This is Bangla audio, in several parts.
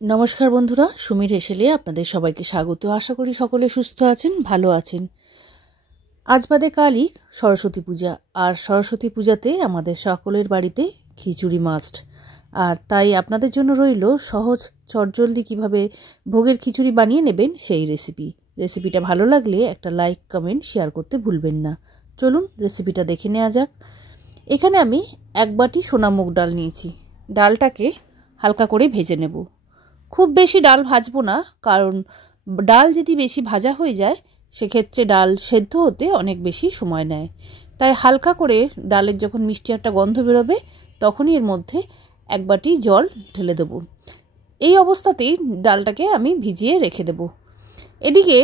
नमस्कार बंधुरा सुमिर हेसेले आपनादेर सबाइके स्वागत। आशा करी सकले सुस्थ आछेन, भालो आछेन। आज बादे कालई सरस्वती पूजा और सरस्वती पूजाते आमादेर सकलेर बाड़ीते खिचुड़ी मास्ट। और ताई आपनादेर जोन्नो रइलो सहज चटजल्दी किभाबे भोगेर खिचुड़ी बानिये नेबेन सेई रेसिपि। रेसिपिटा भालो लागले एकटा लाइक कमेंट शेयर करते भुलबेन ना। चलुन रेसिपिटा देखे नेওয়া যাক। एखाने आमी एक बाटी सोना मुग डाल निয়েছি। डालटाके हालका करे भेजे नेब। खूब बेशी डाल भाजबो ना, कारण डाल यदि बेशी भाजा हो जाए सेक्षेत्रे डाल सेদ্ধ होते अनेक बेशी समय नेয়। ताई हालका करे डालेर जखन मिष्टि एकटा गन्ध बेरोबे तखनই एर मध्य एक बाटी जल ढेले देब। এই অবস্থাতেই ডালটাকে আমি ভিজিয়ে রেখে দেব। এদিকে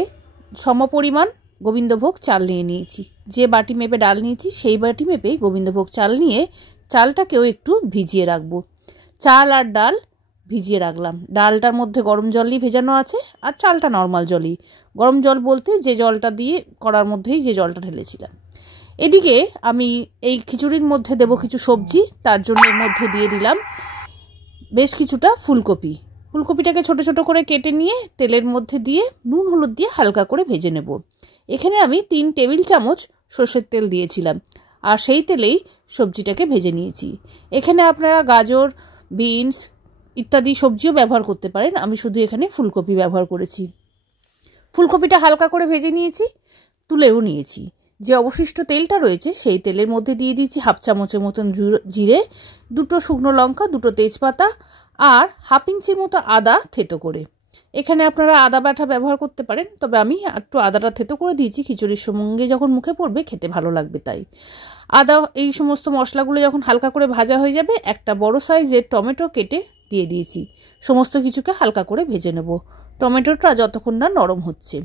সমপরিমাণ গোবিন্দভোগ চাল নিয়ে নিয়েছি। যে বাটি মেপে ডাল নিয়েছি সেই বাটি মেপেই গোবিন্দভোগ চাল নিয়ে চালটাকেও একটু ভিজিয়ে রাখবো। চাল আর ডাল ভিজিয়ে রাখলাম। ডালটার মধ্যে গরম জলই ভেজানো আছে আর চালটা নরমাল জলই। গরম জল বলতে যে জলটা দিয়ে কড়ার মধ্যেই যে জলটা ঢেলেছিলাম। এদিকে আমি এই খিচুড়ির মধ্যে দেব কিছু সবজি। তার জন্য এর মধ্যে দিয়ে দিলাম বেশ কিছুটা ফুলকপি। ফুলকপিটাকে ছোট ছোট করে কেটে নিয়ে তেলের মধ্যে দিয়ে নুন হলুদ দিয়ে হালকা করে ভেজে নেব। এখানে আমি 3 টেবিল চামচ সরষের তেল দিয়েছিলাম আর সেই তেলেই সবজিটাকে ভেজে নিয়েছি। এখানে আপনারা গাজর, বিনস ইত্যাদি সবজিও ব্যবহার করতে পারেন। আমি শুধু এখানে ফুলকপি ব্যবহার করেছি। ফুলকপিটা হালকা করে ভেজে নিয়েছি, তুলেও নিয়েছি। যে অবশিষ্ট তেলটা রয়েছে সেই তেলের মধ্যে দিয়ে দিয়েছি হাফ চামচের মতন জিরে, 2টো শুকনো লঙ্কা, 2টো তেজপাতা আর হাফ ইঞ্চির মতো আদা থেতো করে। এখানে আপনারা আদা বাটা ব্যবহার করতে পারেন, তবে আমি একটু আদাটা থেতো করে দিয়েছি। খিচুড়ির সঙ্গে যখন মুখে পড়বে খেতে ভালো লাগবে তাই। আদা এই সমস্ত মশলাগুলো যখন হালকা করে ভাজা হয়ে যাবে একটা বড় সাইজের টমেটো কেটে দিয়ে দিয়েছি। সমস্ত কিছুকে হালকা করে ভেজে নেব টমেটোটা যতক্ষণ না নরম হচ্ছে।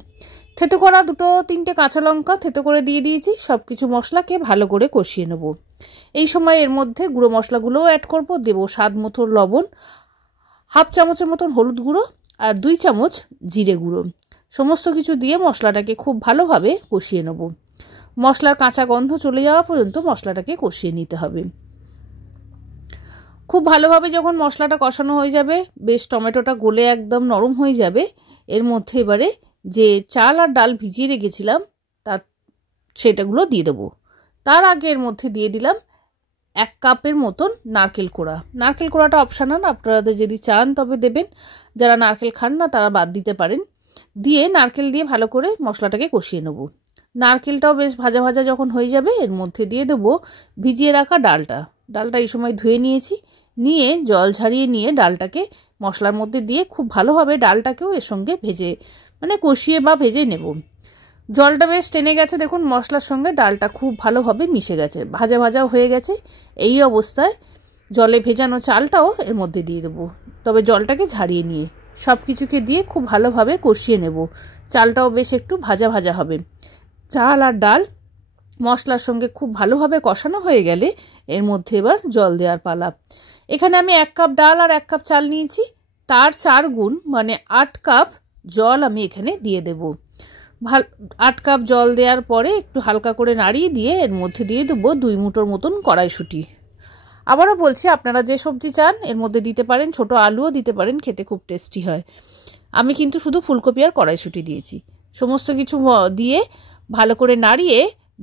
থেতো করা 2-3টে কাঁচা লঙ্কা থেতো করে দিয়ে দিয়েছি। সব কিছু মশলাকে ভালো করে কষিয়ে নেব। এই সময় এর মধ্যে গুঁড়ো মশলাগুলোও অ্যাড করব। দেব স্বাদ মতো লবণ, হাফ চামচের মতন হলুদ গুঁড়ো আর 2 চামচ জিরে গুঁড়ো। সমস্ত কিছু দিয়ে মশলাটাকে খুব ভালোভাবে কষিয়ে নেব। মশলার কাঁচা গন্ধ চলে যাওয়া পর্যন্ত মশলাটাকে কষিয়ে নিতে হবে। খুব ভালোভাবে যখন মশলাটা কষানো হয়ে যাবে, বেশ টমেটোটা গলে একদম নরম হয়ে যাবে, এর মধ্যে এবারে যে চাল আর ডাল ভিজিয়ে রেখেছিলাম সেটাগুলো দিয়ে দেবো। তার আগে এর মধ্যে দিয়ে দিলাম 1 কাপের মতন নারকেল কোড়া। নারকেল কোড়াটা অপশনাল, আপনারা যদি চান তবে দেবেন। যারা নারকেল খান না তারা বাদ দিতে পারেন। দিয়ে নারকেল দিয়ে ভালো করে মশলাটাকে কষিয়ে নেব। নারকেলটাও বেশ ভাজা ভাজা যখন হয়ে যাবে এর মধ্যে দিয়ে দেবো ভিজিয়ে রাখা ডালটা। ডালটা এই সময় ধুয়ে নিয়েছি, নিয়ে জল ঝারিয়ে নিয়ে ডালটাকে মশলার মধ্যে দিয়ে খুব ভালোভাবে ডালটাকেও এর সঙ্গে কষিয়ে বা ভেজে নেব। জলটা বেশ টেনে গেছে, দেখুন মশলার সঙ্গে ডালটা খুব ভালোভাবে মিশে গেছে, ভাজা ভাজাও হয়ে গেছে। এই অবস্থায় জলে ভেজানো চালটাও এর মধ্যে দিয়ে দেবো, তবে জলটাকে ঝারিয়ে নিয়ে সব কিছুকে দিয়ে খুব ভালোভাবে কষিয়ে নেব। চালটাও বেশ একটু ভাজা ভাজা হবে। চাল আর ডাল মশলার সঙ্গে খুব ভালোভাবে কষানো হয়ে গেলে এর মধ্যে এবার জল দেওয়ার পালা। এখানে আমি 1 কাপ ডাল আর 1 কাপ চাল নিয়েছি, তার 4 গুণ 8 কাপ জল আমি এখানে দিয়ে দেব। 8 কাপ জল দেওয়ার পরে একটু হালকা করে নাড়িয়ে দিয়ে এর মধ্যে দিয়ে দেবো 2 মুঠোর মতন কড়াইশুঁটি। আবারও বলছি, আপনারা যে সবজি চান এর মধ্যে দিতে পারেন, ছোট আলুও দিতে পারেন, খেতে খুব টেস্টি হয়। আমি কিন্তু শুধু ফুলকপি আর কড়াইশুঁটি দিয়েছি। সমস্ত কিছু দিয়ে ভালো করে নাড়িয়ে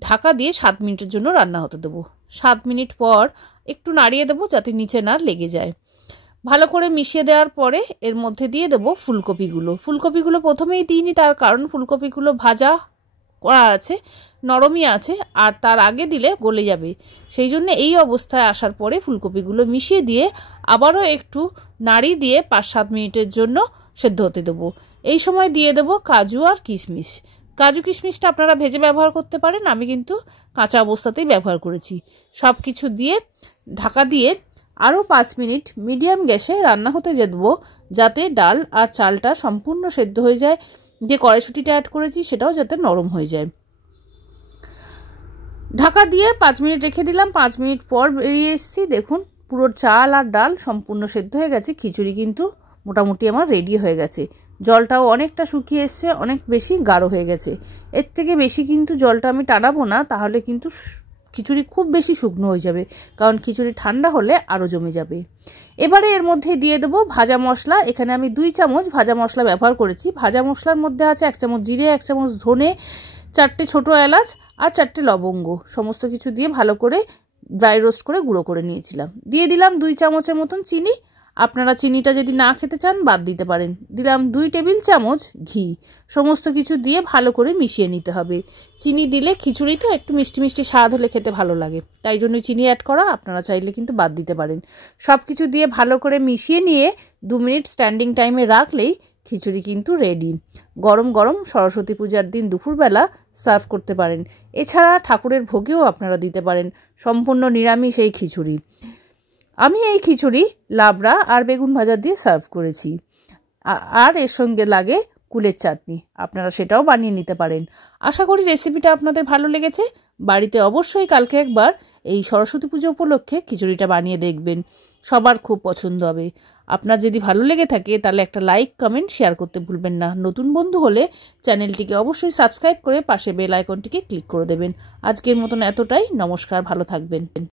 ঢাকা দিয়ে 7 মিনিটের জন্য রান্না হতে দেবো। 7 মিনিট পর একটু নাড়িয়ে দেবো যাতে নিচে না লেগে যায়। ভালো করে মিশিয়ে দেওয়ার পরে এর মধ্যে দিয়ে দেবো ফুলকপিগুলো। ফুলকপিগুলো প্রথমেই দিইনি, তার কারণ ফুলকপিগুলো ভাজা করা আছে, নরমই আছে, আর তার আগে দিলে গলে যাবে। সেই জন্য এই অবস্থায় আসার পরে ফুলকপিগুলো মিশিয়ে দিয়ে আবারও একটু নাড়ি দিয়ে 5-7 মিনিটের জন্য সেদ্ধ হতে দেবো। এই সময় দিয়ে দেবো কাজু আর কিশমিশ। কাজু কিশমিশটা আপনারা ভেজে ব্যবহার করতে পারেন, আমি কিন্তু কাঁচা অবস্থাতেই ব্যবহার করেছি। সব কিছু দিয়ে ঢাকা দিয়ে আরও 5 মিনিট মিডিয়াম গ্যাসে রান্না হতে দেবো, যাতে ডাল আর চালটা সম্পূর্ণ সেদ্ধ হয়ে যায়। যে কড়াইশুঁটিটা অ্যাড করেছি সেটাও যাতে নরম হয়ে যায়। ঢাকা দিয়ে 5 মিনিট রেখে দিলাম। 5 মিনিট পর বেরিয়ে এসেছি, দেখুন পুরো চাল আর ডাল সম্পূর্ণ সেদ্ধ হয়ে গেছে। খিচুড়ি কিন্তু মোটামুটি আমার রেডি হয়ে গেছে। জলটাও অনেকটা শুকিয়ে এসছে, অনেক বেশি গাঢ় হয়ে গেছে। এর থেকে বেশি কিন্তু জলটা আমি টানাবো না, তাহলে কিন্তু খিচুড়ি খুব বেশি শুকনো হয়ে যাবে, কারণ খিচুড়ি ঠান্ডা হলে আরও জমে যাবে। এবারে এর মধ্যে দিয়ে দেবো ভাজা মশলা। এখানে আমি 2 চামচ ভাজা মশলা ব্যবহার করেছি। ভাজা মশলার মধ্যে আছে 1 চামচ জিরে, 1 চামচ ধনে, 4টে ছোটো এলাচ আর 4টে লবঙ্গ। সমস্ত কিছু দিয়ে ভালো করে ড্রাই রোস্ট করে গুঁড়ো করে নিয়েছিলাম। দিয়ে দিলাম 2 চামচের মতন চিনি। আপনারা চিনিটা যদি না খেতে চান বাদ দিতে পারেন। দিলাম 2 টেবিল চামচ ঘি। সমস্ত কিছু দিয়ে ভালো করে মিশিয়ে নিতে হবে। চিনি দিলে খিচুড়ি তো একটু মিষ্টি মিষ্টি স্বাদ হলে খেতে ভালো লাগে, তাই জন্য চিনি অ্যাড করা। আপনারা চাইলে কিন্তু বাদ দিতে পারেন। সব কিছু দিয়ে ভালো করে মিশিয়ে নিয়ে 2 মিনিট স্ট্যান্ডিং টাইমে রাখলেই খিচুড়ি কিন্তু রেডি। গরম গরম সরস্বতী পূজার দিন দুপুরবেলা সার্ভ করতে পারেন। এছাড়া ঠাকুরের ভোগেও আপনারা দিতে পারেন। সম্পূর্ণ নিরামিষ এই খিচুড়ি। আমি এই খিচুড়ি লাবড়া আর বেগুন ভাজা দিয়ে সার্ভ করেছি, আর এর সঙ্গে লাগে কুলের চাটনি। আপনারা সেটাও বানিয়ে নিতে পারেন। আশা করি রেসিপিটা আপনাদের ভালো লেগেছে। বাড়িতে অবশ্যই কালকে একবার এই সরস্বতী পুজো উপলক্ষে খিচুড়িটা বানিয়ে দেখবেন, সবার খুব পছন্দ হবে। আপনার যদি ভালো লেগে থাকে তাহলে একটা লাইক, কমেন্ট, শেয়ার করতে ভুলবেন না। নতুন বন্ধু হলে চ্যানেলটিকে অবশ্যই সাবস্ক্রাইব করে পাশে বেল আইকনটিকে ক্লিক করে দেবেন। আজকের মতন এতটাই। নমস্কার, ভালো থাকবেন।